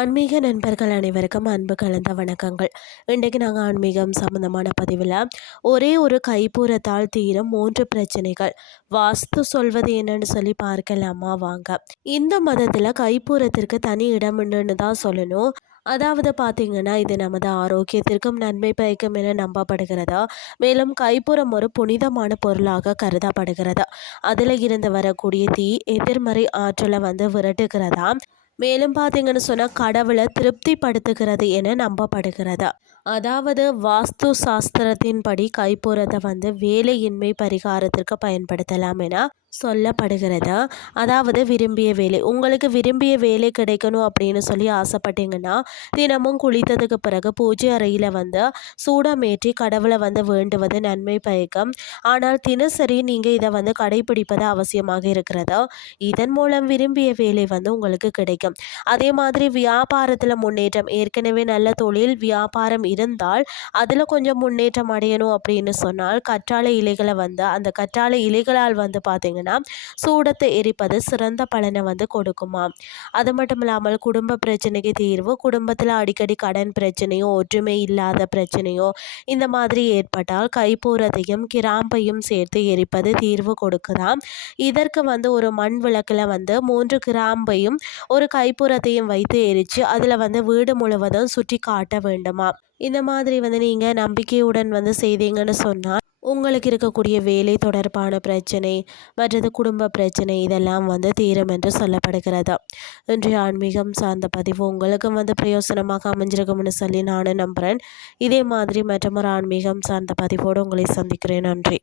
ஆன்மீக நண்பர்கள் அனைவருக்கும் அன்பு கலந்த வணக்கங்கள். இன்றைக்கு நாங்கள் ஆன்மீகம் சம்பந்தமான பதிவில் ஒரே ஒரு கைப்பூரத்தால் தீரும் 3 பிரச்சனைகள் வாஸ்து சொல்வது என்னன்னு சொல்லி பார்க்கலாமா வாங்க. இந்த மதத்தில் கைப்பூரத்திற்கு தனி இடம் உண்டுன்னு தான் சொல்லணும். அதாவது பார்த்தீங்கன்னா இது நமது ஆரோக்கியத்திற்கும் நன்மை பயக்கும் என நம்பப்படுகிறதா. மேலும் கைப்புறம் ஒரு புனிதமான பொருளாக கருதப்படுகிறது. அதில் இருந்து வரக்கூடிய தீ எதிர்மறை ஆற்றலை விரட்டுகிறதா. மேலும் பார்த்தீங்கன்னு சொன்னால் கடவுளை திருப்திப்படுத்துகிறது என நம்பப்படுகிறது. அதாவது வாஸ்து சாஸ்திரத்தின்படி கைப்பூரத்தை வேலையின்மை பரிகாரத்திற்கு பயன்படுத்தலாம் என சொல்லப்படுகிறது. அதாவது விரும்பிய வேலை, உங்களுக்கு விரும்பிய வேலை கிடைக்கணும் அப்படின்னு சொல்லி ஆசைப்பட்டீங்கன்னா தினமும் குளித்ததுக்கு பிறகு பூஜை அறையில் சூடமேற்றி கடவுளை வேண்டுவது நன்மை பயக்கும். ஆனால் தினசரி நீங்கள் இதை கடைபிடிப்பது அவசியமாக இருக்கிறது. இதன் மூலம் விரும்பிய வேலை உங்களுக்கு கிடைக்கும். அதே மாதிரி வியாபாரத்தில் முன்னேற்றம், ஏற்கனவே நல்ல தொழில் வியாபாரம் இருந்தால் அதில் கொஞ்சம் முன்னேற்றம் அடையணும் அப்படின்னு சொன்னால் கற்றாழை இலைகளை அந்த கற்றாழை இலைகளால் பார்த்தீங்கன்னா சூடத்தை எரிப்பது சிறந்த பலனை கொடுக்குமா. அது மட்டும் இல்லாமல் குடும்ப பிரச்சனைக்கு தீர்வு, குடும்பத்தில் அடிக்கடி கடன் பிரச்சனையோ ஒற்றுமை இல்லாத பிரச்சனையோ இந்த மாதிரி ஏற்பட்டால் கைப்பூரத்தையும் கிராம்பையும் சேர்த்து எரிப்பது தீர்வு கொடுக்கலாம். இதற்கு ஒரு மண் விளக்கில் 3 கிராம்பையும் ஒரு கைப்புறத்தையும் வைத்து எரித்து அதில் வீடு முழுவதும் சுற்றி காட்ட வேண்டுமா. இந்த மாதிரி நீங்கள் நம்பிக்கையுடன் செய்தீங்கன்னு சொன்னால் உங்களுக்கு இருக்கக்கூடிய வேலை தொடர்பான பிரச்சனை மற்றது குடும்ப பிரச்சனை இதெல்லாம் தீரும் என்று சொல்லப்படுகிறது. இன்றைய ஆன்மீகம் சார்ந்த பதிவு உங்களுக்கும் பிரயோசனமாக அமைஞ்சிருக்கும்னு சொல்லி நானும் நம்புகிறேன். இதே மாதிரி மற்றொரு ஆன்மீகம் சார்ந்த பதிவோடு உங்களை சந்திக்கிறேன். நன்றி.